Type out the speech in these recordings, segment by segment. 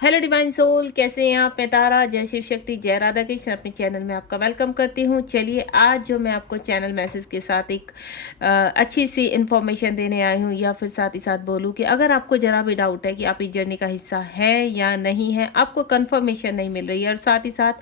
Hello divine soul, कैसे हैं आप? मैं तारा, जय शिव शक्ति, जय राधा कृष्ण अपने चैनल में आपका वेलकम करती हूँ। चलिए, आज जो मैं आपको चैनल मैसेज के साथ एक अच्छी सी इन्फॉर्मेशन देने आई हूँ, या फिर साथ ही साथ बोलूँ कि अगर आपको ज़रा भी डाउट है कि आप इस जर्नी का हिस्सा है या नहीं है, आपको कंफर्मेशन नहीं मिल रही है, और साथ ही साथ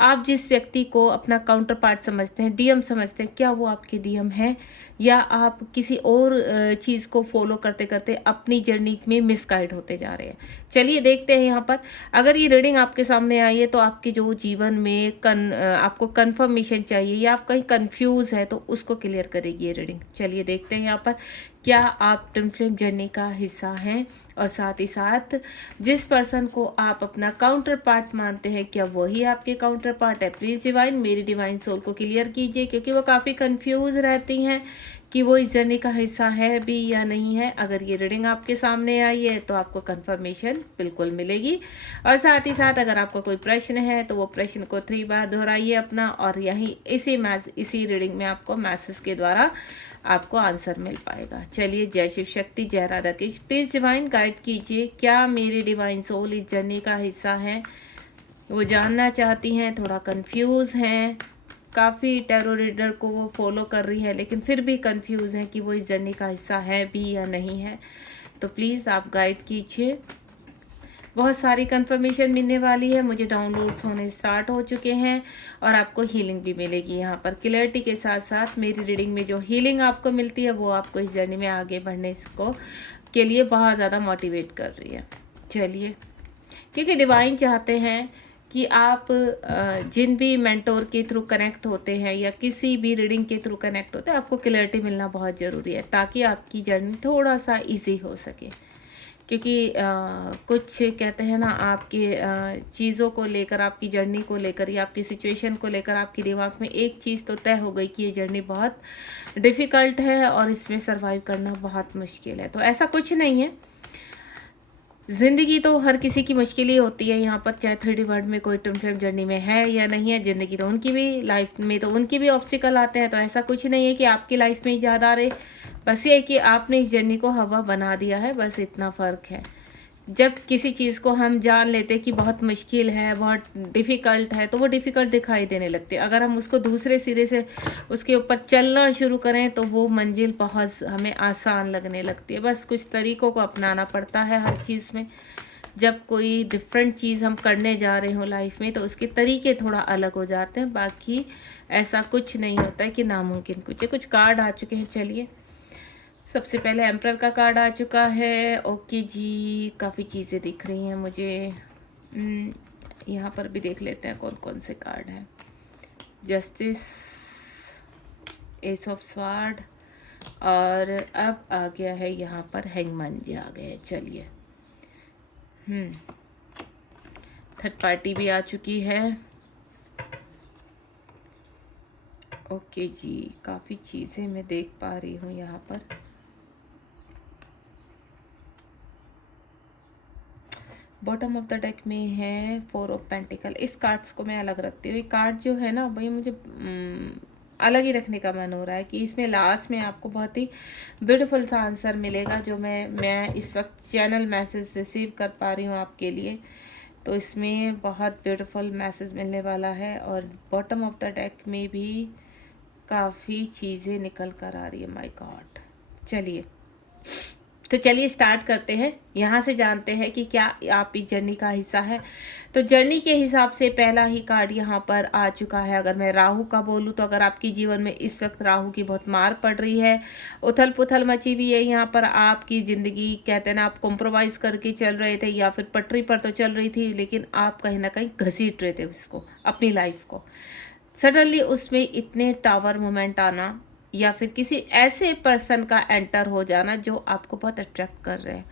आप जिस व्यक्ति को अपना काउंटर पार्ट समझते हैं, डीएम समझते हैं, क्या वो आपके डीएम है, या आप किसी और चीज़ को फॉलो करते करते अपनी जर्नी में मिसगाइड होते जा रहे हैं। चलिए देखते हैं यहाँ पर। अगर ये रीडिंग आपके सामने आई है तो आपके जो जीवन में आपको कंफर्मेशन चाहिए, या आप कहीं कंफ्यूज है, तो उसको क्लियर करेगी ये रीडिंग। चलिए देखते हैं यहाँ पर, क्या आप ट्विन फ्लेम जर्नी का हिस्सा हैं, और साथ ही साथ जिस पर्सन को आप अपना काउंटर पार्ट मानते हैं, क्या वही आपके काउंटर पार्ट है? प्लीज डिवाइन, मेरी डिवाइन सोल को क्लियर कीजिए, क्योंकि वो काफ़ी कंफ्यूज रहती हैं कि वो इस जर्नी का हिस्सा है भी या नहीं है। अगर ये रीडिंग आपके सामने आई है तो आपको कंफर्मेशन बिल्कुल मिलेगी। और साथ ही साथ अगर आपको कोई प्रश्न है तो वो प्रश्न को 3 बार दोहराइए अपना, और यहीं इसी रीडिंग में आपको मैसेज के द्वारा आपको आंसर मिल पाएगा। चलिए, जय शिव शक्ति, जय Radha Krishna. Please divine guide कीजिए, क्या मेरी डिवाइन सोल इस जर्नी का हिस्सा है? वो जानना चाहती हैं, थोड़ा कंफ्यूज हैं, काफ़ी टैरो रीडर को वो फॉलो कर रही है, लेकिन फिर भी कंफ्यूज है कि वो इस जर्नी का हिस्सा है भी या नहीं है। तो प्लीज़ आप गाइड कीजिए। बहुत सारी कंफर्मेशन मिलने वाली है, मुझे डाउनलोड्स होने स्टार्ट हो चुके हैं, और आपको हीलिंग भी मिलेगी यहाँ पर। क्लैरिटी के साथ साथ मेरी रीडिंग में जो हीलिंग आपको मिलती है वो आपको इस जर्नी में आगे बढ़ने को के लिए बहुत ज़्यादा मोटिवेट कर रही है। चलिए, क्योंकि डिवाइन चाहते हैं कि आप जिन भी मेंटोर के थ्रू कनेक्ट होते हैं, या किसी भी रीडिंग के थ्रू कनेक्ट होते हैं, आपको क्लैरिटी मिलना बहुत ज़रूरी है, ताकि आपकी जर्नी थोड़ा सा इजी हो सके। क्योंकि कुछ कहते हैं ना, आपकी चीज़ों को लेकर, आपकी जर्नी को लेकर, या आपकी सिचुएशन को लेकर आपके दिमाग में एक चीज़ तो तय हो गई कि ये जर्नी बहुत डिफ़िकल्ट है और इसमें सर्वाइव करना बहुत मुश्किल है। तो ऐसा कुछ नहीं है। ज़िंदगी तो हर किसी की मुश्किल ही होती है यहाँ पर, चाहे 3D वर्ल्ड में कोई ट्विन फ्लेम जर्नी में है या नहीं है। ज़िंदगी तो उनकी भी, लाइफ में तो उनकी भी ऑब्स्टिकल आते हैं। तो ऐसा कुछ नहीं है कि आपकी लाइफ में ही ज़्यादा आ रहे, बस ये है कि आपने इस जर्नी को हवा बना दिया है, बस इतना फ़र्क है। जब किसी चीज़ को हम जान लेते कि बहुत मुश्किल है, बहुत डिफ़िकल्ट है, तो वो डिफ़िकल्ट दिखाई देने लगती है। अगर हम उसको दूसरे सिरे से उसके ऊपर चलना शुरू करें तो वो मंजिल बहुत हमें आसान लगने लगती है। बस कुछ तरीक़ों को अपनाना पड़ता है हर चीज़ में। जब कोई डिफरेंट चीज़ हम करने जा रहे हो लाइफ में, तो उसके तरीके थोड़ा अलग हो जाते हैं। बाकी ऐसा कुछ नहीं होता है कि नामुमकिन कुछ है। कुछ कार्ड आ चुके हैं, चलिए। सबसे पहले एम्परर का कार्ड आ चुका है। ओके जी, काफ़ी चीज़ें दिख रही हैं मुझे। यहाँ पर भी देख लेते हैं कौन कौन से कार्ड हैं। जस्टिस, एस ऑफ स्वार्ड, और अब आ गया है यहाँ पर हैंगमैन जी आ गए हैं। चलिए, थर्ड पार्टी भी आ चुकी है। ओके जी, काफ़ी चीज़ें मैं देख पा रही हूँ यहाँ पर। बॉटम ऑफ द डेक में है 4 ऑफ पेंटिकल। इस कार्ड्स को मैं अलग रखती हूँ। ये कार्ड जो है ना, वही मुझे अलग ही रखने का मन हो रहा है, कि इसमें लास्ट में आपको बहुत ही ब्यूटीफुल सा आंसर मिलेगा, जो मैं इस वक्त चैनल मैसेज रिसीव कर पा रही हूँ आपके लिए। तो इसमें बहुत ब्यूटीफुल मैसेज मिलने वाला है, और बॉटम ऑफ द डेक में भी काफ़ी चीज़ें निकल कर आ रही है। My God. चलिए स्टार्ट करते हैं। यहाँ से जानते हैं कि क्या आप इस जर्नी का हिस्सा है। तो जर्नी के हिसाब से पहला ही कार्ड यहाँ पर आ चुका है। अगर मैं राहु का बोलूँ, तो अगर आपकी जीवन में इस वक्त राहु की बहुत मार पड़ रही है, उथल पुथल मची हुई है यहाँ पर, आपकी ज़िंदगी कहते हैं ना, आप कॉम्प्रोमाइज़ करके चल रहे थे, या फिर पटरी पर तो चल रही थी, लेकिन आप कहीं ना कहीं घसीट रहे थे उसको, अपनी लाइफ को। सडनली उसमें इतने टावर मोमेंट आना, या फिर किसी ऐसे पर्सन का एंटर हो जाना जो आपको बहुत अट्रैक्ट कर रहे हैं।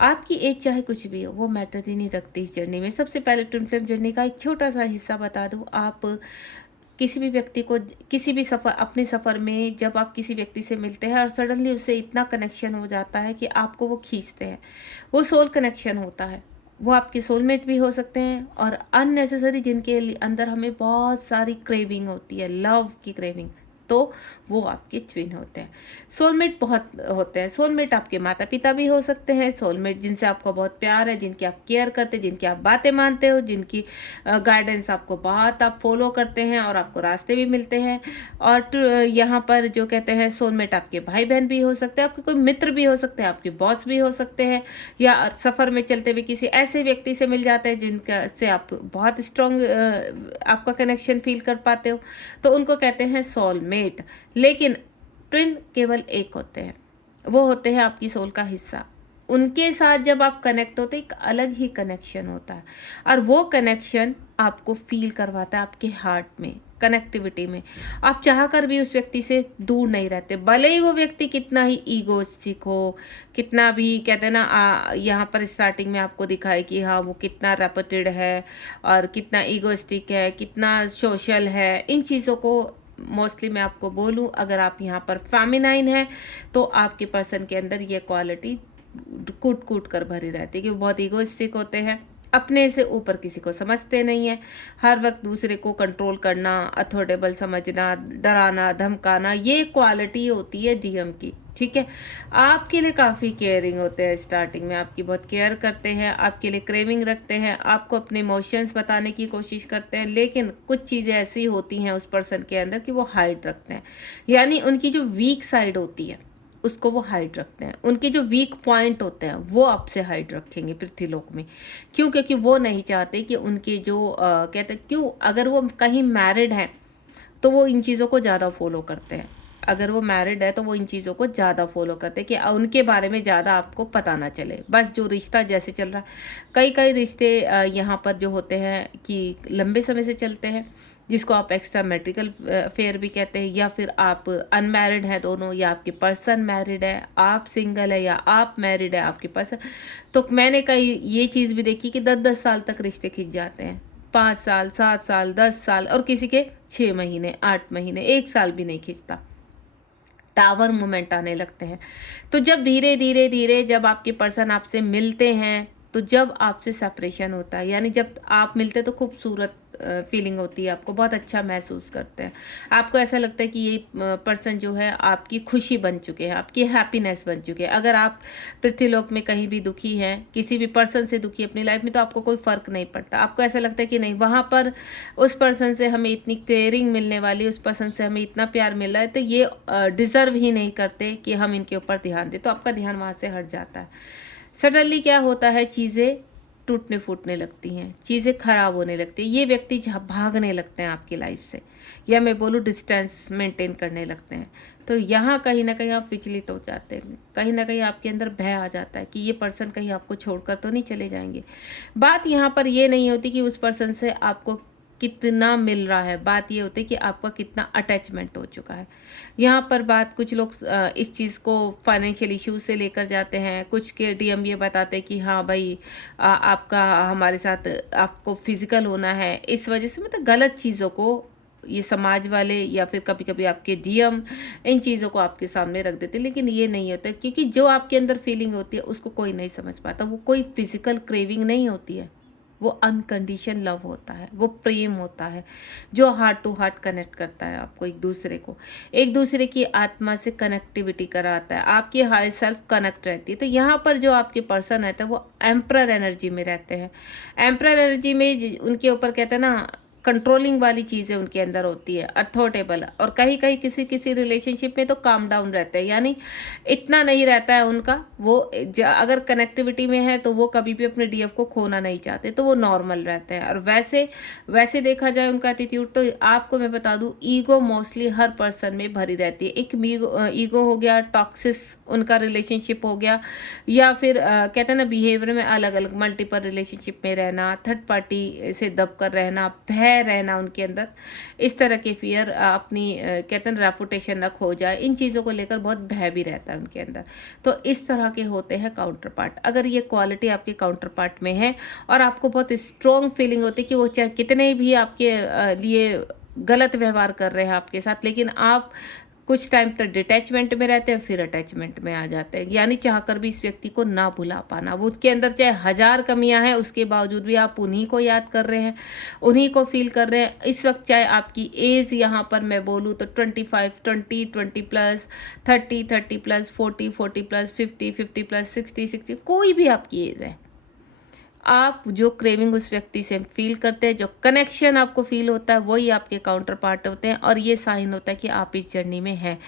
आपकी एज चाहे कुछ भी हो, वो मैटर ही नहीं रखती इस जर्नी में। सबसे पहले ट्विन फ्लेम जर्नी का एक छोटा सा हिस्सा बता दूं। आप किसी भी व्यक्ति को, किसी भी सफ़र, अपने सफ़र में जब आप किसी व्यक्ति से मिलते हैं और सडनली उससे इतना कनेक्शन हो जाता है कि आपको वो खींचते हैं, वो सोल कनेक्शन होता है। वो आपके सोलमेट भी हो सकते हैं, और अननेसेसरी जिनके अंदर हमें बहुत सारी क्रेविंग होती है, लव की क्रेविंग, तो वो आपके ट्विन होते हैं। सोलमेट बहुत होते हैं। सोलमेट आपके माता पिता भी हो सकते हैं, सोलमेट जिनसे आपको बहुत प्यार है, जिनकी आप केयर करते हैं, जिनकी आप बातें मानते हो, जिनकी गाइडेंस आपको बहुत आप फॉलो करते हैं और आपको रास्ते भी मिलते हैं। और यहाँ पर जो कहते हैं सोलमेट आपके भाई बहन भी हो सकते हैं, आपके कोई मित्र भी हो सकते हैं, आपके बॉस भी हो सकते हैं, या सफ़र में चलते हुए किसी ऐसे व्यक्ति से मिल जाते हैं जिनका से आप बहुत स्ट्रॉन्ग आपका कनेक्शन फील कर पाते हो, तो उनको कहते हैं सोलमेट। लेकिन ट्विन केवल एक होते हैं, वो होते हैं आपकी सोल का हिस्सा। उनके साथ जब आप कनेक्ट होते एक अलग ही कनेक्शन होता है, और वो कनेक्शन आपको फील करवाता है आपके हार्ट में, कनेक्टिविटी में। आप चाह कर भी उस व्यक्ति से दूर नहीं रहते, भले ही वो व्यक्ति कितना ही ईगोइस्टिक हो, कितना भी कहते हैं ना, यहाँ पर स्टार्टिंग में आपको दिखाए कि हाँ वो कितना रेपुटेड है और कितना ईगोइस्टिक है, कितना सोशल है। इन चीज़ों को मोस्टली मैं आपको बोलूँ, अगर आप यहाँ पर फेमिनाइन है तो आपके पर्सन के अंदर ये क्वालिटी कूट कूट कर भरी रहती है कि वो बहुत ईगोइस्टिक होते हैं, अपने से ऊपर किसी को समझते नहीं है, हर वक्त दूसरे को कंट्रोल करना, अथॉरिटेबल समझना, डराना धमकाना, ये क्वालिटी होती है डीएम की। ठीक है, आपके लिए काफ़ी केयरिंग होते हैं, स्टार्टिंग में आपकी बहुत केयर करते हैं, आपके लिए क्रेविंग रखते हैं, आपको अपने इमोशंस बताने की कोशिश करते हैं, लेकिन कुछ चीज़ें ऐसी होती हैं उस पर्सन के अंदर कि वो हाइड रखते हैं। यानी उनकी जो वीक साइड होती है उसको वो हाइड रखते हैं, उनके जो वीक पॉइंट होते हैं वो आपसे हाइड रखेंगे पृथ्वीलोक में। क्यों? क्योंकि वो नहीं चाहते कि उनके जो कहते हैं, क्यों, अगर वो कहीं मैरिड हैं तो वो इन चीज़ों को ज़्यादा फॉलो करते हैं। अगर वो मैरिड है तो वो इन चीज़ों को ज़्यादा फॉलो करते हैं कि उनके बारे में ज़्यादा आपको पता ना चले, बस जो रिश्ता जैसे चल रहा है। कई कई रिश्ते यहाँ पर जो होते हैं कि लंबे समय से चलते हैं, जिसको आप एक्स्ट्रा मैरिटल अफेयर भी कहते हैं, या फिर आप अनमैरिड है दोनों, या आपके पर्सन मैरिड है, आप सिंगल है, या आप मैरिड है आपके पर्सन। तो मैंने कई ये चीज़ भी देखी कि 10-10 साल तक रिश्ते खिंच जाते हैं, 5 साल, 7 साल, 10 साल, और किसी के 6 महीने, 8 महीने, 1 साल भी नहीं खिंचता, टावर मोमेंट आने लगते हैं। तो जब धीरे धीरे धीरे जब आपके पर्सन आपसे मिलते हैं, तो जब आपसे सेपरेशन होता है, यानी जब आप मिलते हैं तो खूबसूरत फीलिंग होती है, आपको बहुत अच्छा महसूस करते हैं, आपको ऐसा लगता है कि ये पर्सन जो है आपकी खुशी बन चुके हैं, आपकी हैप्पीनेस बन चुके हैं। अगर आप पृथ्वीलोक में कहीं भी दुखी हैं, किसी भी पर्सन से दुखी अपनी लाइफ में, तो आपको कोई फ़र्क नहीं पड़ता, आपको ऐसा लगता है कि नहीं, वहाँ पर उस पर्सन से हमें इतनी केयरिंग मिलने वाली, उस पर्सन से हमें इतना प्यार मिल रहा है, तो ये डिज़र्व ही नहीं करते कि हम इनके ऊपर ध्यान दें, तो आपका ध्यान वहाँ से हट जाता है। सडनली क्या होता है, चीज़ें टूटने फूटने लगती हैं, चीज़ें खराब होने लगती हैं, ये व्यक्ति भागने लगते हैं आपकी लाइफ से, या मैं बोलूँ डिस्टेंस मेंटेन करने लगते हैं। तो यहाँ कहीं ना कहीं आप विचलित हो जाते हैं, कहीं ना कहीं आपके अंदर भय आ जाता है कि ये पर्सन कहीं आपको छोड़कर तो नहीं चले जाएंगे। बात यहाँ पर ये नहीं होती कि उस पर्सन से आपको कितना मिल रहा है, बात ये होती है कि आपका कितना अटैचमेंट हो चुका है। यहाँ पर बात कुछ लोग इस चीज़ को फाइनेंशियल इश्यूज से लेकर जाते हैं, कुछ के डीएम ये बताते हैं कि हाँ भाई आपका हमारे साथ आपको फिजिकल होना है, इस वजह से मतलब गलत चीज़ों को ये समाज वाले या फिर कभी कभी आपके डीएम इन चीज़ों को आपके सामने रख देते, लेकिन ये नहीं होता, क्योंकि जो आपके अंदर फीलिंग होती है उसको कोई नहीं समझ पाता। वो कोई फिजिकल क्रेविंग नहीं होती है, वो अनकंडीशन लव होता है, वो प्रेम होता है जो हार्ट टू हार्ट कनेक्ट करता है आपको, एक दूसरे को, एक दूसरे की आत्मा से कनेक्टिविटी कराता है, आपकी हाई सेल्फ कनेक्ट रहती है। तो यहाँ पर जो आपके पर्सन रहते हैं वो एम्परर एनर्जी में रहते हैं। एम्परर एनर्जी में उनके ऊपर कहते हैं ना, कंट्रोलिंग वाली चीज़ें उनके अंदर होती है, अथॉरिटेबल, और कहीं कहीं किसी किसी रिलेशनशिप में तो काम डाउन रहता है, यानी इतना नहीं रहता है उनका, वो अगर कनेक्टिविटी में है तो वो कभी भी अपने डीएफ को खोना नहीं चाहते, तो वो नॉर्मल रहते हैं। और वैसे वैसे देखा जाए उनका एटीट्यूड, तो आपको मैं बता दूं, ईगो मोस्टली हर पर्सन में भरी रहती है। एक ईगो हो गया, टॉक्सिस उनका रिलेशनशिप हो गया, या फिर कहते हैं ना बिहेवियर में अलग अलग मल्टीपल रिलेशनशिप में रहना, थर्ड पार्टी से दब कर रहना, भय रहना उनके अंदर, इस तरह के फियर, अपनी कहते हैं रेपुटेशन ना खो जाए, इन चीज़ों को लेकर बहुत भय भी रहता है उनके अंदर। तो इस तरह के होते हैं काउंटर पार्ट। अगर ये क्वालिटी आपके काउंटर पार्ट में है और आपको बहुत स्ट्रॉन्ग फीलिंग होती है कि वो चाहे कितने भी आपके लिए गलत व्यवहार कर रहे हैं आपके साथ, लेकिन आप कुछ टाइम तक डिटैचमेंट में रहते हैं, फिर अटैचमेंट में आ जाते हैं, यानी चाहकर भी इस व्यक्ति को ना भुला पाना। वो उसके अंदर चाहे 1000 कमियां हैं, उसके बावजूद भी आप उन्हीं को याद कर रहे हैं, उन्हीं को फील कर रहे हैं। इस वक्त चाहे आपकी एज यहाँ पर मैं बोलूँ तो 25, 20 प्लस, 30 प्लस, 40 प्लस, 50 प्लस, 60 कोई भी आपकी एज है, आप जो क्रेविंग उस व्यक्ति से फील करते हैं, जो कनेक्शन आपको फील होता है, वही आपके काउंटर पार्ट होते हैं, और ये साइन होता है कि आप इस जर्नी में हैं।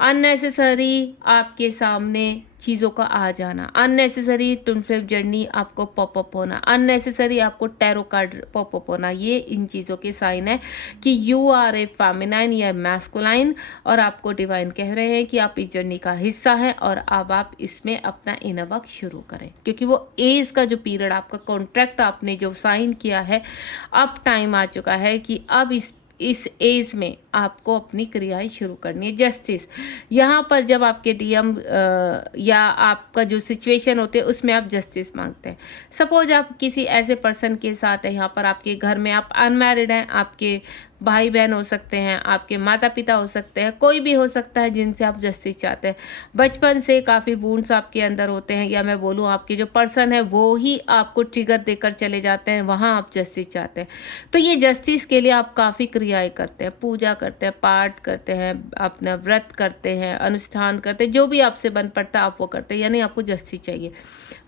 अननेसेसरी आपके सामने चीज़ों का आ जाना, अननेसेसरी ट्विन फ्लेम जर्नी आपको पॉपअप होना, अननेसेसरी आपको टैरो कार्ड पॉपअप होना, ये इन चीज़ों के साइन है कि यू आर ए फेमिनाइन या मैस्कुलाइन, और आपको डिवाइन कह रहे हैं कि आप इस जर्नी का हिस्सा हैं और अब आप इसमें अपना इनर वर्क शुरू करें, क्योंकि वो एज का जो पीरियड आपका कॉन्ट्रैक्ट आपने जो साइन किया है, अब टाइम आ चुका है कि अब इस एज में आपको अपनी क्रियाएं शुरू करनी है। जस्टिस यहाँ पर जब आपके डीएम या आपका जो सिचुएशन होते हैं उसमें आप जस्टिस मांगते हैं। सपोज आप किसी ऐसे पर्सन के साथ है, यहाँ पर आपके घर में आप अनमैरिड हैं, आपके भाई बहन हो सकते हैं, आपके माता पिता हो सकते हैं, कोई भी हो सकता है जिनसे आप जस्टिस चाहते हैं। बचपन से काफ़ी वुंड्स आपके अंदर होते हैं, या मैं बोलूँ आपके जो पर्सन है वो ही आपको ट्रिगर देकर चले जाते हैं, वहाँ आप जस्टिस चाहते हैं। तो ये जस्टिस के लिए आप काफ़ी क्रियाएं करते हैं, पूजा करते हैं, पाठ करते हैं, अपना व्रत करते हैं, अनुष्ठान करते हैं, जो भी आपसे बन पड़ता है आप वो करते हैं, यानी आपको जस्टिस चाहिए।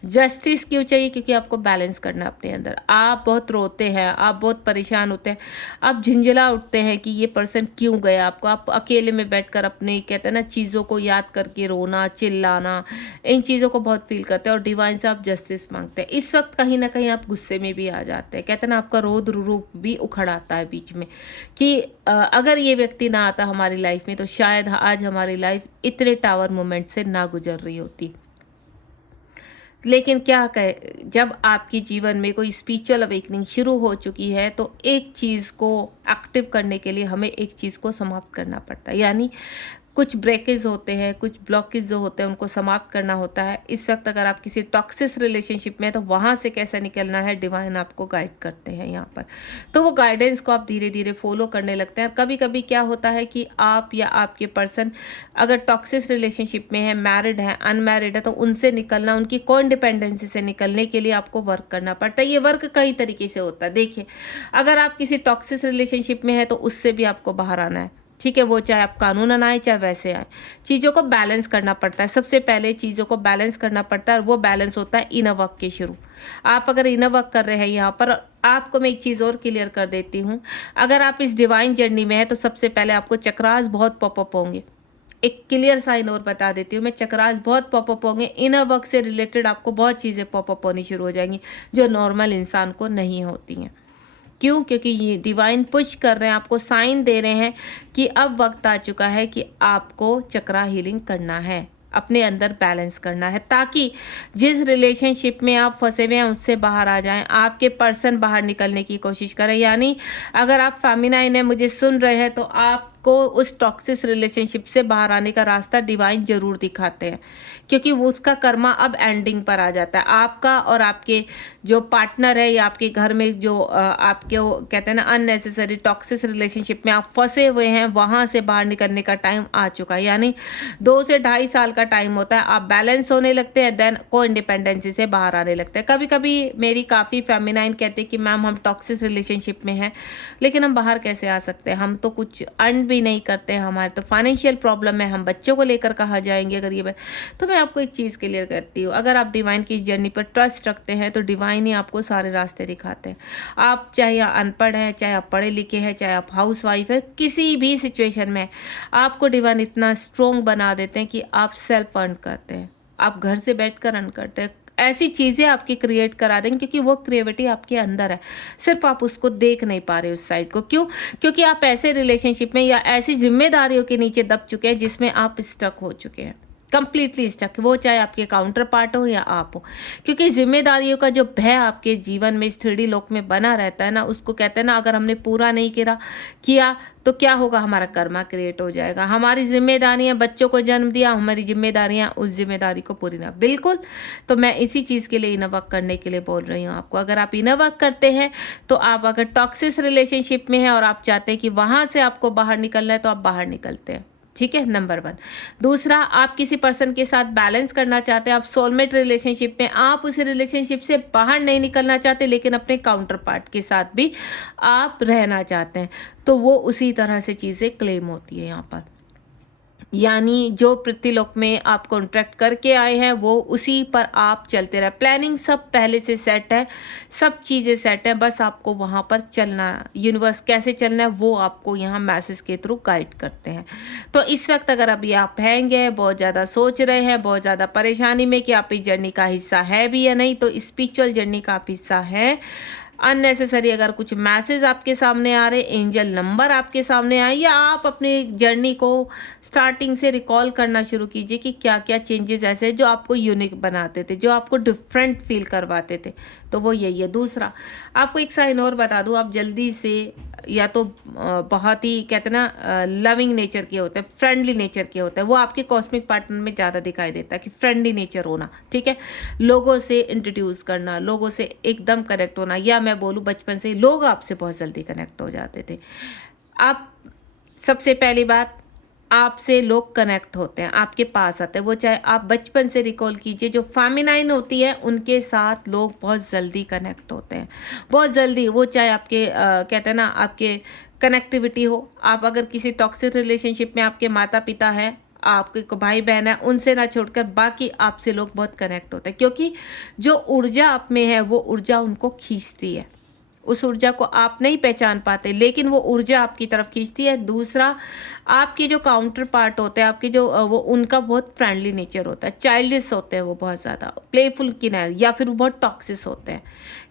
जस्टिस क्यों चाहिए? क्योंकि आपको बैलेंस करना अपने अंदर। आप बहुत रोते हैं, आप बहुत परेशान होते हैं, आप झिंझला उठते हैं कि ये पर्सन क्यों गया आपको। आप अकेले में बैठकर अपने कहते हैं ना चीज़ों को याद करके रोना, चिल्लाना, इन चीज़ों को बहुत फील करते हैं, और डिवाइन से आप जस्टिस मांगते हैं। इस वक्त कहीं ना कहीं आप गुस्से में भी आ जाते हैं, कहते हैं ना आपका रौद्र रूप भी उखड़ आता है बीच में कि अगर ये व्यक्ति ना आता हमारी लाइफ में तो शायद आज हमारी लाइफ इतने टावर मोमेंट से ना गुजर रही होती। लेकिन क्या कहे, जब आपके जीवन में कोई स्पिरिचुअल अवेकनिंग शुरू हो चुकी है तो एक चीज़ को एक्टिव करने के लिए हमें एक चीज़ को समाप्त करना पड़ता है, यानी कुछ ब्रेकेज होते हैं, कुछ ब्लॉकेज जो होते हैं उनको समाप्त करना होता है। इस वक्त अगर आप किसी टॉक्सिक रिलेशनशिप में हैं तो वहाँ से कैसे निकलना है, डिवाइन आपको गाइड करते हैं यहाँ पर। तो वो गाइडेंस को आप धीरे धीरे फॉलो करने लगते हैं। कभी कभी क्या होता है कि आप या आपके पर्सन अगर टॉक्सिक रिलेशनशिप में है, मैरिड है, अनमैरिड है, तो उनसे निकलना, उनकी कोइंडिपेंडेंसी से निकलने के लिए आपको वर्क करना पड़ता है। ये वर्क कई तरीके से होता है। देखिए, अगर आप किसी टॉक्सिक रिलेशनशिप में है तो उससे भी आपको बाहर आना है, ठीक है। वो चाहे आप कानूनन आए चाहे वैसे आए, चीज़ों को बैलेंस करना पड़ता है। सबसे पहले चीज़ों को बैलेंस करना पड़ता है, और वो बैलेंस होता है इनर वर्क के शुरू। आप अगर इनर वर्क कर रहे हैं यहाँ पर, आपको मैं एक चीज़ और क्लियर कर देती हूँ, अगर आप इस डिवाइन जर्नी में है तो सबसे पहले आपको चक्रास बहुत पॉपअप होंगे। एक क्लियर साइन और बता देती हूँ मैं, चक्रास बहुत पॉपअप होंगे। इनर वर्क से रिलेटेड आपको बहुत चीज़ें पॉपअप होनी शुरू हो जाएंगी जो नॉर्मल इंसान को नहीं होती हैं। क्यों? क्योंकि ये डिवाइन पुश कर रहे हैं, आपको साइन दे रहे हैं कि अब वक्त आ चुका है कि आपको चक्रा हीलिंग करना है, अपने अंदर बैलेंस करना है, ताकि जिस रिलेशनशिप में आप फंसे हुए हैं उससे बाहर आ जाएं, आपके पर्सन बाहर निकलने की कोशिश करें। यानी अगर आप फेमिनाइन है, मुझे सुन रहे हैं, तो आपको उस टॉक्सिक रिलेशनशिप से बाहर आने का रास्ता डिवाइन जरूर दिखाते हैं, क्योंकि वो उसका कर्मा अब एंडिंग पर आ जाता है। आपका और आपके जो पार्टनर है या आपके घर में जो आपके कहते हैं ना अननेसेसरी टॉक्सिक रिलेशनशिप में आप फंसे हुए हैं, वहाँ से बाहर निकलने का टाइम आ चुका है। यानी 2 से 2.5 साल का टाइम होता है, आप बैलेंस होने लगते हैं, देन को इंडिपेंडेंसी से बाहर आने लगते हैं। कभी कभी मेरी काफ़ी फेमिनाइन कहते हैं कि मैम हम टॉक्सिक रिलेशनशिप में हैं, लेकिन हम बाहर कैसे आ सकते हैं, हम तो कुछ अर्न भी नहीं करते हैं, हमारे तो फाइनेंशियल प्रॉब्लम है, हम बच्चों को लेकर कहाँ जाएंगे अगर ये। तो मैं आपको एक चीज़ क्लियर करती हूँ, अगर आप डिवाइन की इस जर्नी पर ट्रस्ट रखते हैं तो डिवाइन ही आपको सारे रास्ते दिखाते हैं। आप चाहे अनपढ़ हैं, चाहे आप पढ़े लिखे हैं, चाहे आप हाउस वाइफ है, किसी भी सिचुएशन में आपको डिवाइन इतना स्ट्रोंग बना देते हैं कि आप सेल्फ अर्न करते हैं, आप घर से बैठकर अर्न करते हैं, ऐसी चीज़ें आपकी क्रिएट करा देंगे, क्योंकि वो क्रिएटिविटी आपके अंदर है, सिर्फ आप उसको देख नहीं पा रहे उस साइड को। क्यों? क्योंकि आप ऐसे रिलेशनशिप में या ऐसी जिम्मेदारियों के नीचे दब चुके हैं जिसमें आप स्टक हो चुके हैं, कंप्लीटली स्टक, वो चाहे आपके काउंटर पार्ट हो या आप हो। क्योंकि जिम्मेदारियों का जो भय आपके जीवन में इस 3D लोक में बना रहता है ना, उसको कहते हैं ना, अगर हमने पूरा नहीं किया तो क्या होगा, हमारा कर्मा क्रिएट हो जाएगा। हमारी जिम्मेदारियां, बच्चों को जन्म दिया, हमारी जिम्मेदारियां उस जिम्मेदारी को पूरी ना, बिल्कुल। तो मैं इसी चीज़ के लिए इनर वर्क करने के लिए बोल रही हूँ आपको। अगर आप इनर वर्क करते हैं तो आप अगर टॉक्सिक रिलेशनशिप में हैं और आप चाहते हैं कि वहाँ से आपको बाहर निकलना है तो आप बाहर निकलते हैं। ठीक है, नंबर 1। दूसरा, आप किसी पर्सन के साथ बैलेंस करना चाहते हैं, आप सोलमेट रिलेशनशिप में, आप उस रिलेशनशिप से बाहर नहीं निकलना चाहते, लेकिन अपने काउंटर पार्ट के साथ भी आप रहना चाहते हैं, तो वो उसी तरह से चीज़ें क्लेम होती है यहाँ पर। यानी जो पृथ्वीलोक में आप कॉन्ट्रैक्ट करके आए हैं वो उसी पर आप चलते रहे। प्लानिंग सब पहले से सेट है, सब चीज़ें सेट है, बस आपको वहाँ पर चलना, यूनिवर्स कैसे चलना है वो आपको यहाँ मैसेज के थ्रू गाइड करते हैं। तो इस वक्त अगर अभी आप हैंगे, बहुत ज़्यादा सोच रहे हैं, बहुत ज़्यादा परेशानी में कि आप इस जर्नी का हिस्सा है भी या नहीं, तो स्पिरिचुअल जर्नी का आप हिस्सा है। अननेसेसरी अगर कुछ मैसेज आपके सामने आ रहे, एंजल नंबर आपके सामने आए, या आप अपनी जर्नी को स्टार्टिंग से रिकॉल करना शुरू कीजिए कि क्या क्या चेंजेस ऐसे जो आपको यूनिक बनाते थे, जो आपको डिफरेंट फील करवाते थे, तो वो यही है। दूसरा, आपको एक साइन और बता दूं, आप जल्दी से या तो बहुत ही कहते हैं ना लविंग नेचर के होते हैं, फ्रेंडली नेचर के होते हैं, वो आपके कॉस्मिक पार्टनर में ज़्यादा दिखाई देता है कि फ्रेंडली नेचर होना, ठीक है, लोगों से इंट्रोड्यूस करना, लोगों से एकदम कनेक्ट होना, या मैं बोलूँ बचपन से लोग आपसे बहुत जल्दी कनेक्ट हो जाते थे। आप सबसे पहली बात, आपसे लोग कनेक्ट होते हैं, आपके पास आते हैं, वो चाहे आप बचपन से रिकॉल कीजिए, जो फेमिनाइन होती है उनके साथ लोग बहुत जल्दी कनेक्ट होते हैं, बहुत जल्दी। वो चाहे आपके कहते हैं ना आपके कनेक्टिविटी हो, आप अगर किसी टॉक्सिक रिलेशनशिप में आपके माता पिता हैं, आपके भाई बहन है, उनसे ना छोड़कर बाकी आपसे लोग बहुत कनेक्ट होते हैं, क्योंकि जो ऊर्जा आप में है वो ऊर्जा उनको खींचती है। उस ऊर्जा को आप नहीं पहचान पाते, लेकिन वो ऊर्जा आपकी तरफ खींचती है। दूसरा, आपके जो काउंटर पार्ट होते हैं, आपके जो वो उनका बहुत फ्रेंडली नेचर होता है, चाइल्डिश होते हैं, वो बहुत ज़्यादा प्लेफुल की ना, या फिर वो बहुत टॉक्सिस होते हैं।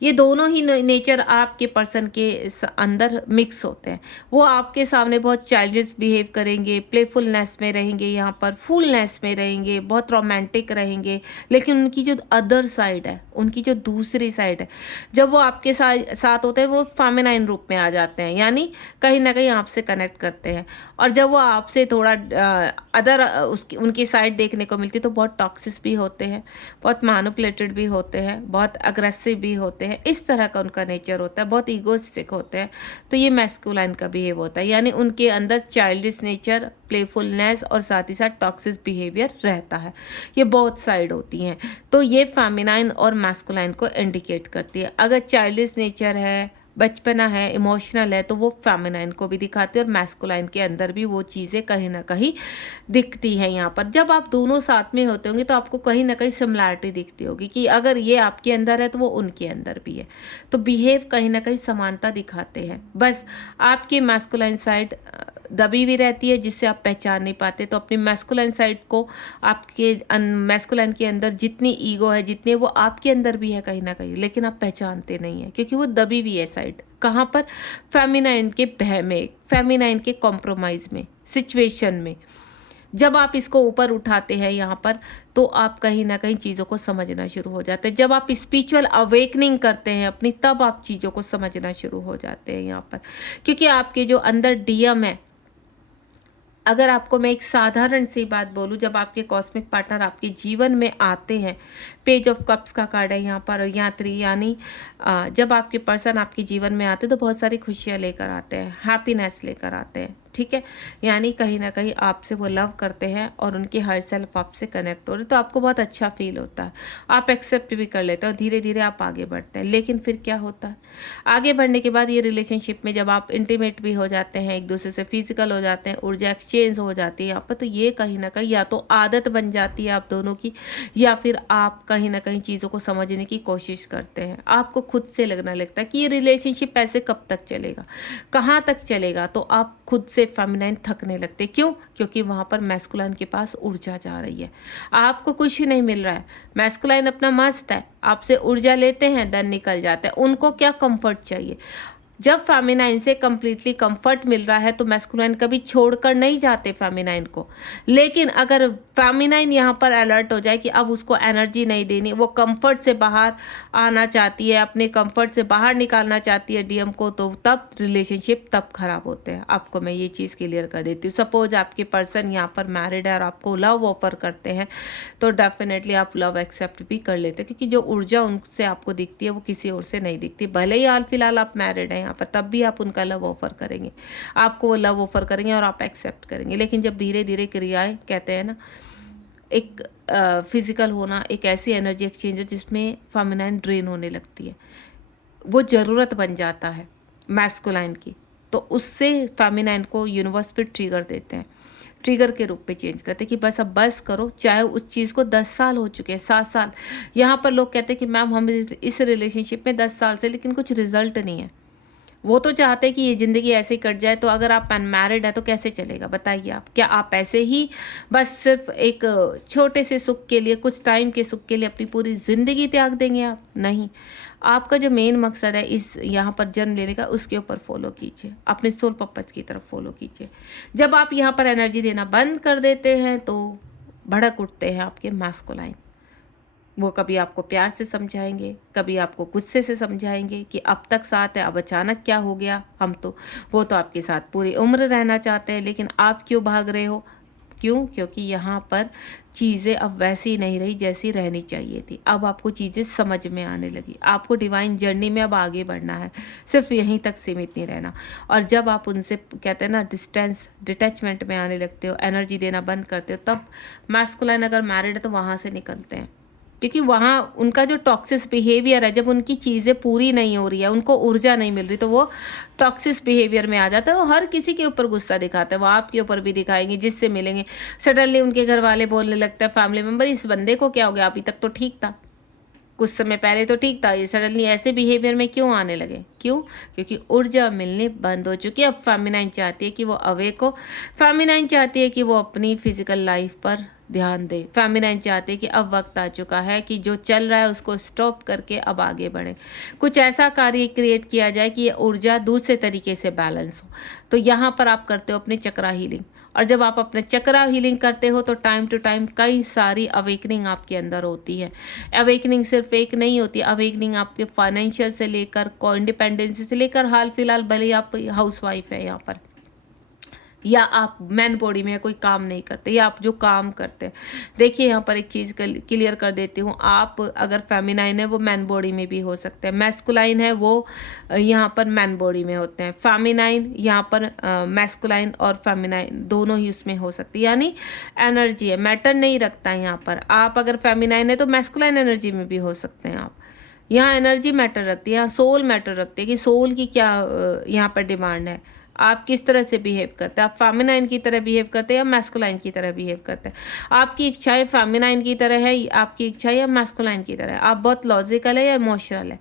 ये दोनों ही नेचर आपके पर्सन के अंदर मिक्स होते हैं। वो आपके सामने बहुत चाइल्डिश बिहेव करेंगे, प्लेफुलनेस में रहेंगे, यहाँ पर फुलनेस में रहेंगे, बहुत रोमांटिक रहेंगे, लेकिन उनकी जो अदर साइड है, उनकी जो दूसरी साइड है, जब वो आपके साथ होते हैं वो फेमिनाइन रूप में आ जाते हैं, यानी कहीं ना कहीं आपसे कनेक्ट करते हैं। और जब वो आपसे थोड़ा अदर उसकी उनकी साइड देखने को मिलती है तो बहुत टॉक्सिस भी होते हैं, बहुत मैनिपुलेटेड भी होते हैं, बहुत अग्रेसिव भी होते हैं, इस तरह का उनका नेचर होता है, बहुत ईगोइस्टिक होते हैं। तो ये मैस्कुलाइन का बिहेव होता है, यानी उनके अंदर चाइल्डिश नेचर, प्लेफुलनेस और साथ ही साथ टॉक्सिस बिहेवियर रहता है। ये बहुत साइड होती हैं, तो ये फेमिनाइन और मैस्कुलाइन को इंडिकेट करती है। अगर चाइल्डिश नेचर है, बचपना है, इमोशनल है, तो वो फेमिनाइन को भी दिखाती है, और मैस्कुलाइन के अंदर भी वो चीज़ें कहीं ना कहीं दिखती हैं। यहाँ पर जब आप दोनों साथ में होते होंगे तो आपको कहीं ना कहीं सिमिलैरिटी दिखती होगी कि अगर ये आपके अंदर है तो वो उनके अंदर भी है, तो बिहेव कहीं ना कहीं समानता दिखाते हैं। बस आपकी मैस्कुलाइन साइड दबी भी रहती है, जिससे आप पहचान नहीं पाते। तो अपनी मैस्कुलाइन साइड को, आपके मैस्कुलाइन के अंदर जितनी ईगो है, जितने वो आपके अंदर भी है कहीं ना कहीं, लेकिन आप पहचानते नहीं है, क्योंकि वो दबी भी है साइड। कहाँ पर? फेमिनाइन के भय में, फेमिनाइन के कॉम्प्रोमाइज़ में, सिचुएशन में। जब आप इसको ऊपर उठाते हैं यहाँ पर, तो आप कहीं ना कहीं चीज़ों को समझना शुरू हो जाते हैं। जब आप स्पिरिचुअल अवेकनिंग करते हैं अपनी, तब आप चीज़ों को समझना शुरू हो जाते हैं यहाँ पर, क्योंकि आपके जो अंदर डीएम है, अगर आपको मैं एक साधारण सी बात बोलूं, जब आपके कॉस्मिक पार्टनर आपके जीवन में आते हैं, पेज ऑफ कप्स का कार्ड है यहाँ पर, यात्री, यानी जब आपके पर्सन आपके जीवन में आते हैं तो बहुत सारी खुशियाँ लेकर आते हैं, हैप्पीनेस लेकर आते हैं, ठीक है, यानी कहीं ना कहीं आपसे वो लव करते हैं और उनकी हर सेल्फ आपसे कनेक्ट हो रही है, तो आपको बहुत अच्छा फील होता है, आप एक्सेप्ट भी कर लेते हो, धीरे धीरे आप आगे बढ़ते हैं। लेकिन फिर क्या होता है, आगे बढ़ने के बाद ये रिलेशनशिप में जब आप इंटीमेट भी हो जाते हैं, एक दूसरे से फिजिकल हो जाते हैं, ऊर्जा एक्सचेंज हो जाती है यहाँ पर, तो ये कहीं ना कहीं या तो आदत बन जाती है आप दोनों की, या फिर आप कहीं ना कहीं चीज़ों को समझने की कोशिश करते हैं। आपको खुद से लगने लगता है कि ये रिलेशनशिप ऐसे कब तक चलेगा, कहाँ तक चलेगा, तो आप खुद से फेमिनाइन थकने लगते। क्यों? क्योंकि वहाँ पर मैस्कुलाइन के पास ऊर्जा जा रही है, आपको कुछ ही नहीं मिल रहा है। मैस्कुलाइन अपना मस्त है, आपसे ऊर्जा लेते हैं, देन निकल जाते हैं। उनको क्या कंफर्ट चाहिए। जब फेमिनाइन से कंप्लीटली कंफर्ट मिल रहा है तो मैस्कुलाइन कभी छोड़कर नहीं जाते फेमिनाइन को। लेकिन अगर फेमिनाइन यहाँ पर अलर्ट हो जाए कि अब उसको एनर्जी नहीं देनी, वो कंफर्ट से बाहर आना चाहती है, अपने कंफर्ट से बाहर निकालना चाहती है डीएम को, तो तब रिलेशनशिप तब खराब होते हैं। आपको मैं ये चीज़ क्लियर कर देती हूँ। सपोज आपके पर्सन यहाँ पर मैरिड है और आपको लव ऑफर करते हैं, तो डेफिनेटली आप लव एक्सेप्ट भी कर लेते हैं, क्योंकि जो ऊर्जा उनसे आपको दिखती है वो किसी और से नहीं दिखती। भले ही हाल फिलहाल आप मैरिड हैं, यहाँ पर, तब भी आप उनका लव ऑफ़र करेंगे, आपको वो लव ऑफ़र करेंगे और आप एक्सेप्ट करेंगे। लेकिन जब धीरे धीरे क्रियाएं, कहते हैं ना, एक फिजिकल होना एक ऐसी एनर्जी एक्सचेंज है जिसमें फेमिनाइन ड्रेन होने लगती है, वो ज़रूरत बन जाता है मैस्कुलाइन की, तो उससे फेमिनाइन को यूनिवर्स पे ट्रिगर देते हैं, ट्रिगर के रूप में चेंज करते हैं कि बस अब बस करो। चाहे उस चीज़ को 10 साल हो चुके हैं, 7 साल, यहाँ पर लोग कहते हैं कि मैम हम इस रिलेशनशिप में 10 साल से, लेकिन कुछ रिजल्ट नहीं है। वो तो चाहते हैं कि ये ज़िंदगी ऐसे ही कट जाए। तो अगर आप अनमैरिड है तो कैसे चलेगा बताइए आप? क्या आप ऐसे ही बस सिर्फ एक छोटे से सुख के लिए, कुछ टाइम के सुख के लिए अपनी पूरी ज़िंदगी त्याग देंगे आप? नहीं। आपका जो मेन मकसद है इस यहाँ पर जन्म लेने का, उसके ऊपर फॉलो कीजिए, अपने सोल पर्पस की तरफ फॉलो कीजिए। जब आप यहाँ पर एनर्जी देना बंद कर देते हैं तो भड़क उठते हैं आपके मैस्कुलाइन। वो कभी आपको प्यार से समझाएंगे, कभी आपको गुस्से से समझाएंगे कि अब तक साथ है, अब अचानक क्या हो गया, हम तो, वो तो आपके साथ पूरी उम्र रहना चाहते हैं, लेकिन आप क्यों भाग रहे हो? क्यों? क्योंकि यहाँ पर चीज़ें अब वैसी नहीं रही जैसी रहनी चाहिए थी। अब आपको चीज़ें समझ में आने लगी, आपको डिवाइन जर्नी में अब आगे बढ़ना है, सिर्फ यहीं तक सीमित नहीं रहना। और जब आप उनसे, कहते हैं ना, डिस्टेंस, डिटैचमेंट में आने लगते हो, एनर्जी देना बंद करते हो, तब मैस्कुलाइन अगर मैरिड है तो वहाँ से निकलते हैं। क्योंकि वहाँ उनका जो टॉक्सिस बिहेवियर है, जब उनकी चीज़ें पूरी नहीं हो रही है, उनको ऊर्जा नहीं मिल रही, तो वो टॉक्सिस बिहेवियर में आ जाता है। वो हर किसी के ऊपर गुस्सा दिखाते हैं, वो आपके ऊपर भी दिखाएंगे, जिससे मिलेंगे सडनली उनके घर वाले बोलने लगते हैं, फैमिली मेम्बर, इस बंदे को क्या हो गया, अभी तक तो ठीक था, कुछ समय पहले तो ठीक था, ये सडनली ऐसे बिहेवियर में क्यों आने लगे? क्यों? क्योंकि ऊर्जा मिलनी बंद हो चुकी है। अब फेमिनाइन चाहती है कि वो अवेक हो, फेमिनाइन चाहती है कि वो अपनी फिजिकल लाइफ पर ध्यान दे, फेमिनाइन चाहते हैं कि अब वक्त आ चुका है कि जो चल रहा है उसको स्टॉप करके अब आगे बढ़े, कुछ ऐसा कार्य क्रिएट किया जाए कि ये ऊर्जा दूसरे तरीके से बैलेंस हो। तो यहाँ पर आप करते हो अपनी चक्रा हीलिंग, और जब आप अपने चक्रा हीलिंग करते हो तो टाइम टू टाइम कई सारी अवेकनिंग आपके अंदर होती है। अवेकनिंग सिर्फ एक नहीं होती, अवेकनिंग आपके फाइनेंशियल से लेकर, को इंडिपेंडेंसी से लेकर, हाल फिलहाल भले आप हाउसवाइफ है यहाँ पर, या आप मैन बॉडी में कोई काम नहीं करते, या आप जो काम करते हैं, देखिए यहाँ पर एक चीज़ क्लियर कर देती हूँ, आप अगर फेमिनाइन है वो मैन बॉडी में भी हो सकते हैं, मैस्कुलाइन है वो यहाँ पर मैन बॉडी में होते हैं, फेमिनाइन यहाँ पर मैस्कुलाइन और फेमिनाइन दोनों ही उसमें हो सकती है। यानी एनर्जी है, मैटर नहीं रखता है यहाँ पर। आप अगर फेमिनाइन है तो मैस्कुलाइन एनर्जी में भी हो सकते हैं आप। यहाँ एनर्जी मैटर रखती है, यहाँ सोल मैटर रखती है कि सोल की क्या यहाँ पर डिमांड है, आप किस तरह से बिहेव करते हैं, आप फेमिनाइन की तरह बिहेव करते हैं या मैस्कुलाइन की तरह बिहेव करते हैं। आपकी इच्छाएं फेमिनाइन की तरह है, आपकी इच्छाएं या मैस्कुलाइन की तरह है, आप बहुत लॉजिकल है या इमोशनल है,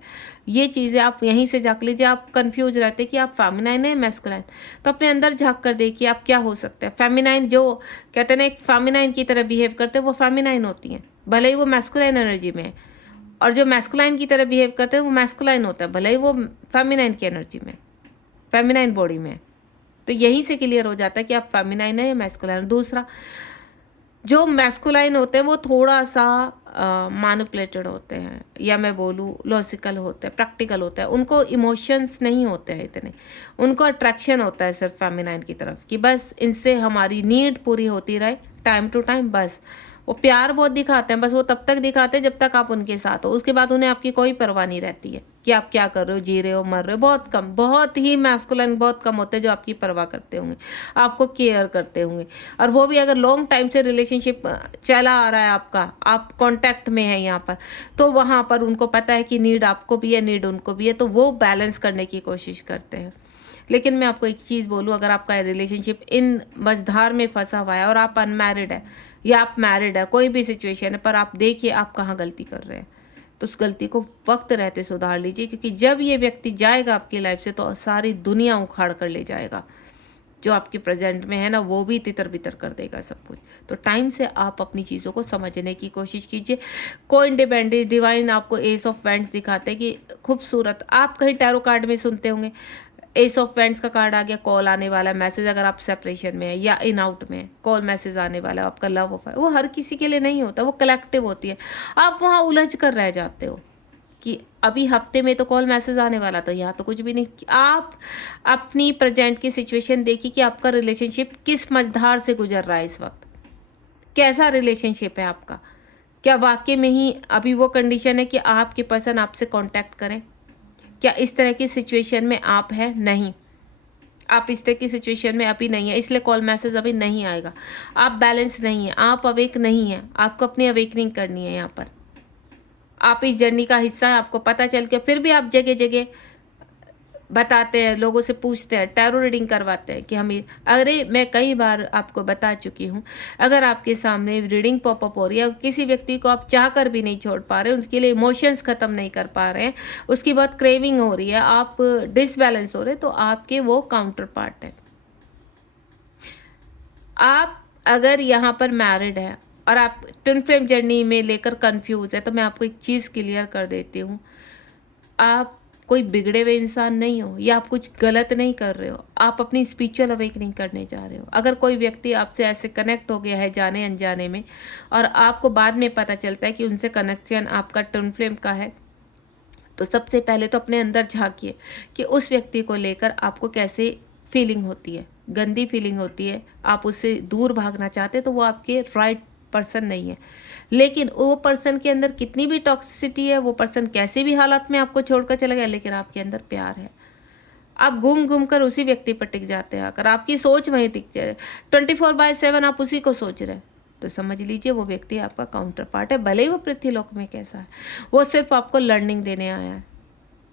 ये चीज़ें आप यहीं से झाँक लीजिए। आप कंफ्यूज रहते हैं कि आप फेमिनाइन है मैस्कुलाइन, तो अपने अंदर झाँक कर देखिए आप क्या हो सकते हैं। फेमिनाइन जो कहते हैं ना एक फेमिनाइन की तरह बिहेव करते हैं वो फेमिनाइन होती हैं, भले ही वो मैस्कुलाइन एनर्जी में है, और जो मैस्कुलाइन की तरह बिहेव करते हैं वो मैस्कुलाइन होता है, भले ही वो फेमिनाइन की एनर्जी में, फेमिनाइन बॉडी में। तो यहीं से क्लियर हो जाता है कि आप फेमिनाइन है या मैस्कुलाइन। दूसरा, जो मैस्कुलाइन होते हैं वो थोड़ा सा मैनिपुलेटेड होते हैं, या मैं बोलूँ लॉजिकल होते हैं, प्रैक्टिकल होते हैं, उनको इमोशंस नहीं होते हैं इतने, उनको अट्रैक्शन होता है सिर्फ फेमिनाइन की तरफ कि बस इनसे हमारी नीड पूरी होती रहे टाइम टू टाइम। बस वो प्यार बहुत दिखाते हैं, बस वो तब तक दिखाते हैं जब तक आप उनके साथ हो, उसके बाद उन्हें आपकी कोई परवाह नहीं रहती है कि आप क्या कर रहे हो, जी रहे हो, मर रहे हो। बहुत कम, बहुत ही मैस्कुलाइन बहुत कम होते हैं जो आपकी परवाह करते होंगे, आपको केयर करते होंगे, और वो भी अगर लॉन्ग टाइम से रिलेशनशिप चला आ रहा है आपका, आप कॉन्टैक्ट में है यहाँ पर, तो वहाँ पर उनको पता है कि नीड आपको भी है, नीड उनको भी है, तो वो बैलेंस करने की कोशिश करते हैं। लेकिन मैं आपको एक चीज़ बोलूँ, अगर आपका रिलेशनशिप इन मझधार में फंसा हुआ है और आप अनमैरिड है या आप मैरिड है, कोई भी सिचुएशन है, पर आप देखिए आप कहाँ गलती कर रहे हैं, तो उस गलती को वक्त रहते सुधार लीजिए, क्योंकि जब ये व्यक्ति जाएगा आपकी लाइफ से तो सारी दुनिया उखाड़ कर ले जाएगा। जो आपके प्रेजेंट में है ना, वो भी तितर बितर कर देगा सब कुछ। तो टाइम से आप अपनी चीज़ों को समझने की कोशिश कीजिए। कोई इंडिपेंडेंट डिवाइन आपको एस ऑफ वेंट्स दिखाते हैं कि खूबसूरत, आप कहीं टैरो कार्ड में सुनते होंगे, एस ऑफ वेंट्स का कार्ड आ गया, कॉल आने वाला है, मैसेज, अगर आप सेपरेशन में है या इन आउट में, कॉल मैसेज आने वाला है, आपका लव ऑफ है, वो हर किसी के लिए नहीं होता, वो कलेक्टिव होती है। आप वहाँ उलझ कर रह जाते हो कि अभी हफ्ते में तो कॉल मैसेज आने वाला था, यहाँ तो कुछ भी नहीं। आप अपनी प्रेजेंट की सिचुएशन देखिए कि आपका रिलेशनशिप किस मझधार से गुजर रहा है इस वक्त, कैसा रिलेशनशिप है आपका। क्या वाकई में ही अभी वो कंडीशन है कि आपके पर्सन आपसे कांटेक्ट करें? क्या इस तरह की सिचुएशन में आप हैं? नहीं, आप इस तरह की सिचुएशन में अभी नहीं है, इसलिए कॉल मैसेज अभी नहीं आएगा। आप बैलेंस नहीं है, आप अवेक नहीं है, आपको अपनी अवेकनिंग करनी है। यहाँ पर आप इस जर्नी का हिस्सा है, आपको पता चल के फिर भी आप जगह जगह बताते हैं, लोगों से पूछते हैं, टैरो रीडिंग करवाते हैं कि हमें, अरे मैं कई बार आपको बता चुकी हूँ, अगर आपके सामने रीडिंग पॉपअप हो रही है, किसी व्यक्ति को आप चाह कर भी नहीं छोड़ पा रहे, उसके लिए इमोशंस ख़त्म नहीं कर पा रहे हैं, उसकी बहुत क्रेविंग हो रही है, आप डिसबैलेंस हो रहे, तो आपके वो काउंटर पार्ट है। आप अगर यहाँ पर मैरिड है और आप ट्विन फ्लेम जर्नी में लेकर कंफ्यूज है, तो मैं आपको एक चीज़ क्लियर कर देती हूँ, आप कोई बिगड़े हुए इंसान नहीं हो या आप कुछ गलत नहीं कर रहे हो, आप अपनी स्पिरिचुअल अवेकनिंग करने जा रहे हो। अगर कोई व्यक्ति आपसे ऐसे कनेक्ट हो गया है जाने अनजाने में, और आपको बाद में पता चलता है कि उनसे कनेक्शन आपका ट्विन फ्लेम का है, तो सबसे पहले तो अपने अंदर झांकिए कि उस व्यक्ति को लेकर आपको कैसे फीलिंग होती है। गंदी फीलिंग होती है, आप उससे दूर भागना चाहते, तो वो आपके राइट पर्सन नहीं है। लेकिन वो पर्सन के अंदर कितनी भी टॉक्सिसिटी है, वो पर्सन कैसे भी हालात में आपको छोड़कर चला गया, लेकिन आपके अंदर प्यार है। आप घूम घूम कर उसी व्यक्ति पर टिक जाते हैं, अगर आपकी सोच वहीं टिक जाए, 24/7 आप उसी को सोच रहे हैं, तो समझ लीजिए वो व्यक्ति आपका काउंटर पार्ट है, भले ही वो पृथ्वीलोक में कैसा है, वो सिर्फ आपको लर्निंग देने आया है।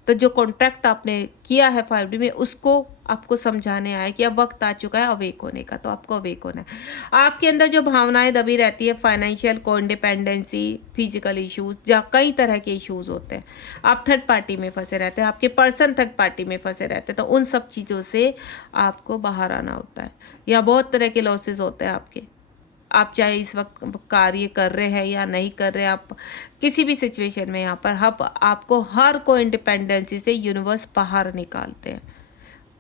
तो जो कॉन्ट्रैक्ट आपने किया है 5D में, उसको आपको समझाने आया कि अब वक्त आ चुका है अवेक होने का, तो आपको अवेक होना है। आपके अंदर जो भावनाएं दबी रहती है, फाइनेंशियल, को इंडिपेंडेंसी, फिजिकल इश्यूज, या कई तरह के इश्यूज होते हैं, आप थर्ड पार्टी में फंसे रहते हैं, आपके पर्सन थर्ड पार्टी में फंसे रहते हैं, तो उन सब चीज़ों से आपको बाहर आना होता है। या बहुत तरह के लॉसेस होते हैं आपके, आप चाहे इस वक्त कार्य कर रहे हैं या नहीं कर रहे, आप किसी भी सिचुएशन में यहाँ पर आपको हर को इंडिपेंडेंसी से यूनिवर्स बाहर निकालते हैं,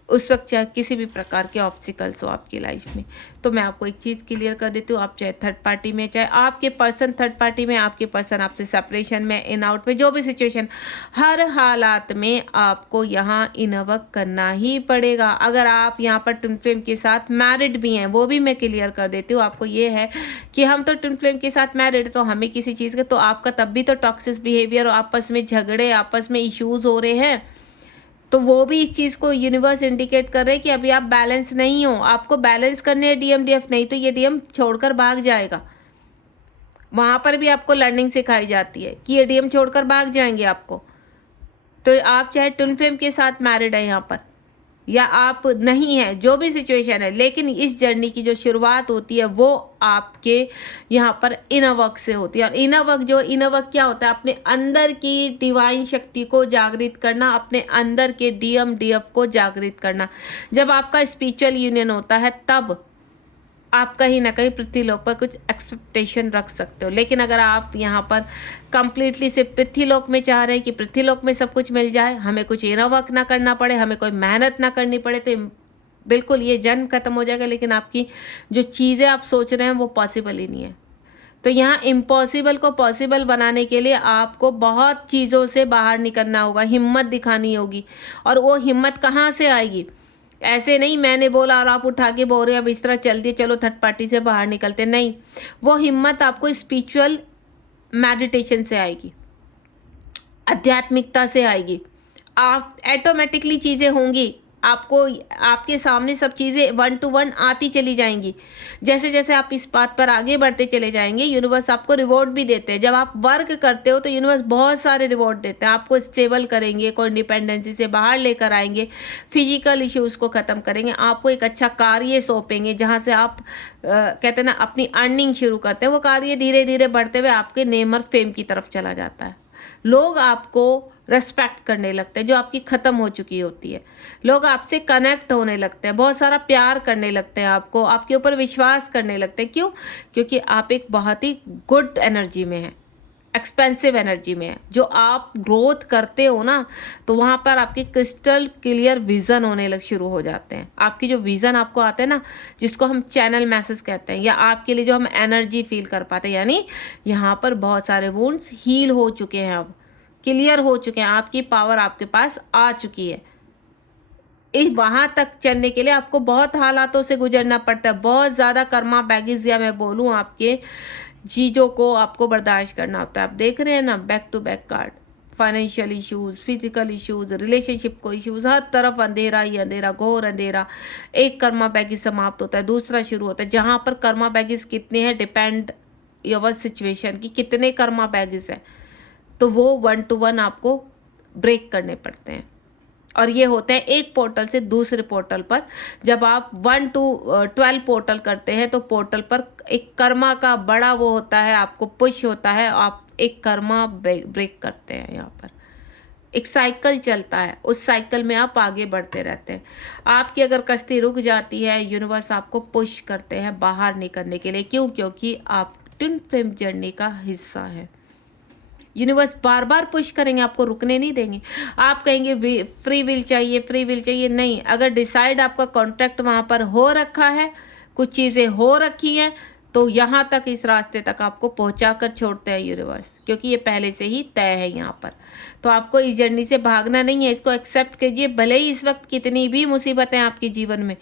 उस वक्त चाहे किसी भी प्रकार के ऑब्स्टिकल्स हो आपकी लाइफ में। तो मैं आपको एक चीज़ क्लियर कर देती हूँ, आप चाहे थर्ड पार्टी में, चाहे आपके पर्सन थर्ड पार्टी में, आपके पर्सन आपसे सेपरेशन में, इन आउट में, जो भी सिचुएशन, हर हालात में आपको यहाँ इनवर्क करना ही पड़ेगा। अगर आप यहाँ पर ट्विन फ्लेम के साथ मैरिड भी हैं, वो भी मैं क्लियर कर देती हूँ आपको, ये है कि हम तो ट्विन फ्लेम के साथ मैरिड, तो हमें किसी चीज़ का, तो आपका तब भी तो टॉक्सिक बिहेवियर, आपस में झगड़े, आपस में इश्यूज़ हो रहे हैं, तो वो भी इस चीज़ को यूनिवर्स इंडिकेट कर रहे हैं कि अभी आप बैलेंस नहीं हो, आपको बैलेंस करने हैं DMDF, नहीं तो ये DM छोड़कर भाग जाएगा। वहाँ पर भी आपको लर्निंग सिखाई जाती है कि ये DM छोड़कर भाग जाएंगे आपको। तो आप चाहे ट्विन फ्लेम के साथ मैरिड है यहाँ पर, या आप नहीं है, जो भी सिचुएशन है, लेकिन इस जर्नी की जो शुरुआत होती है वो आपके यहाँ पर इनर वर्क से होती है। और इनर वर्क क्या होता है? अपने अंदर की डिवाइन शक्ति को जागृत करना, अपने अंदर के DMDF को जागृत करना। जब आपका स्पिरिचुअल यूनियन होता है, तब आप कहीं ना कहीं पृथ्वीलोक पर कुछ एक्सपेक्टेशन रख सकते हो। लेकिन अगर आप यहाँ पर कंप्लीटली सिर्फ पृथ्वीलोक में चाह रहे हैं कि पृथ्वीलोक में सब कुछ मिल जाए, हमें कुछ इनर वर्क ना करना पड़े, हमें कोई मेहनत ना करनी पड़े, तो बिल्कुल ये जन्म खत्म हो जाएगा। लेकिन आपकी जो चीज़ें आप सोच रहे हैं वो पॉसिबल ही नहीं है। तो यहाँ इम्पॉसिबल को पॉसिबल बनाने के लिए आपको बहुत चीज़ों से बाहर निकलना होगा, हिम्मत दिखानी होगी। और वो हिम्मत कहाँ से आएगी? ऐसे नहीं मैंने बोला और आप उठा के बोल रहे अब इस तरह चल दिए, चलो थर्ड पार्टी से बाहर निकलते, नहीं। वो हिम्मत आपको स्पिरिचुअल मेडिटेशन से आएगी, आध्यात्मिकता से आएगी। आप ऑटोमेटिकली चीज़ें होंगी, आपको आपके सामने सब चीज़ें 1 to 1 आती चली जाएंगी। जैसे जैसे आप इस बात पर आगे बढ़ते चले जाएंगे, यूनिवर्स आपको रिवॉर्ड भी देते हैं। जब आप वर्क करते हो तो यूनिवर्स बहुत सारे रिवॉर्ड देते हैं, आपको स्टेबल करेंगे, कोई इंडिपेंडेंसी से बाहर लेकर आएंगे, फिजिकल इश्यूज़ को ख़त्म करेंगे, आपको एक अच्छा कार्य सौंपेंगे जहाँ से आप कहते हैं ना अपनी अर्निंग शुरू करते हैं। वो कार्य धीरे धीरे बढ़ते हुए आपके नेम और फेम की तरफ चला जाता है। लोग आपको रेस्पेक्ट करने लगते हैं जो आपकी ख़त्म हो चुकी होती है। लोग आपसे कनेक्ट होने लगते हैं, बहुत सारा प्यार करने लगते हैं, आपको आपके ऊपर विश्वास करने लगते हैं। क्यों? क्योंकि आप एक बहुत ही गुड एनर्जी में हैं, एक्सपेंसिव एनर्जी में है। जो आप ग्रोथ करते हो ना, तो वहाँ पर आपकी क्रिस्टल क्लियर विज़न होने लग शुरू हो जाते हैं। आपकी जो विज़न आपको आते हैं ना, जिसको हम चैनल मैसेज कहते हैं, या आपके लिए जो हम एनर्जी फील कर पाते हैं, यानी यहाँ पर बहुत सारे वुंड्स हील हो चुके हैं, अब क्लियर हो चुके हैं, आपकी पावर आपके पास आ चुकी है। इस वहाँ तक चलने के लिए आपको बहुत हालातों से गुजरना पड़ता है, बहुत ज़्यादा कर्मा बैगेज, या मैं बोलूँ आपके चीज़ों को आपको बर्दाश्त करना होता है। आप देख रहे हैं ना, back to back card financial issues, physical issues, relationship को इश्यूज, हर तरफ अंधेरा ही अंधेरा, घोर अंधेरा। एक कर्मा बैगेज समाप्त होता है, दूसरा शुरू होता है। जहाँ पर कर्मा बैगेज कितने हैं डिपेंड योर सिचुएशन की, कितने कर्मा बैगेज है, तो वो 1 to 1 आपको ब्रेक करने पड़ते हैं। और ये होते हैं एक पोर्टल से दूसरे पोर्टल पर। जब आप 1 to 12 पोर्टल करते हैं तो पोर्टल पर एक कर्मा का बड़ा वो होता है, आपको पुश होता है, आप एक कर्मा ब्रेक करते हैं। यहाँ पर एक साइकिल चलता है, उस साइकिल में आप आगे बढ़ते रहते हैं। आपकी अगर कश्ती रुक जाती है, यूनिवर्स आपको पुश करते हैं बाहर निकलने के लिए। क्यों? क्योंकि आप ट्विन फ्लेम जर्नी का हिस्सा है। यूनिवर्स बार बार पुश करेंगे, आपको रुकने नहीं देंगे। आप कहेंगे फ्री विल चाहिए, फ्री विल चाहिए, नहीं। अगर डिसाइड आपका कॉन्ट्रैक्ट वहाँ पर हो रखा है, कुछ चीज़ें हो रखी हैं, तो यहाँ तक, इस रास्ते तक आपको पहुँचा कर छोड़ते हैं यूनिवर्स, क्योंकि ये पहले से ही तय है यहाँ पर। तो आपको इस जर्नी से भागना नहीं है, इसको एक्सेप्ट कीजिए। भले ही इस वक्त कितनी भी मुसीबतें आपके जीवन में,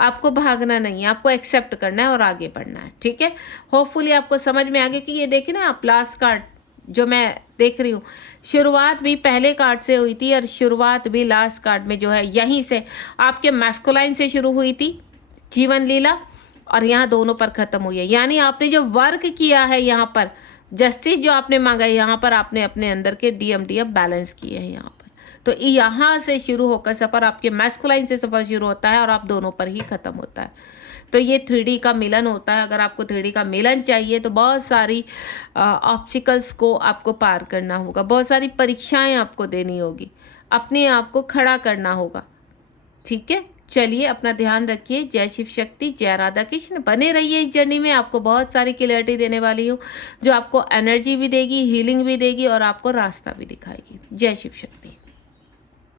आपको भागना नहीं है, आपको एक्सेप्ट करना है और आगे बढ़ना है। ठीक है, होपफुली आपको समझ में आ गया कि ये देखिए ना, आप लास्ट कार्ड जो मैं देख रही हूँ, शुरुआत भी पहले कार्ड से हुई थी और शुरुआत भी लास्ट कार्ड में जो है यहीं से आपके मैस्कुलाइन से शुरू हुई थी जीवन लीला, और यहाँ दोनों पर ख़त्म हुई है। यानी आपने जो वर्क किया है यहाँ पर, जस्टिस जो आपने मांगा है, यहाँ पर आपने अपने अंदर के DMDF बैलेंस किए हैं यहाँ पर। तो यहाँ से शुरू होकर सफ़र आपके मैस्कुलाइन से सफ़र शुरू होता है और आप दोनों पर ही ख़त्म होता है। तो ये 3D का मिलन होता है। अगर आपको 3D का मिलन चाहिए तो बहुत सारी ऑब्स्टिकल्स को आपको पार करना होगा, बहुत सारी परीक्षाएं आपको देनी होगी, अपने आप को खड़ा करना होगा। ठीक है, चलिए अपना ध्यान रखिए। जय शिव शक्ति, जय राधा कृष्ण। बने रहिए इस जर्नी में, आपको बहुत सारी क्लियरिटी देने वाली हूँ, जो आपको एनर्जी भी देगी, हीलिंग भी देगी और आपको रास्ता भी दिखाएगी। जय शिव शक्ति।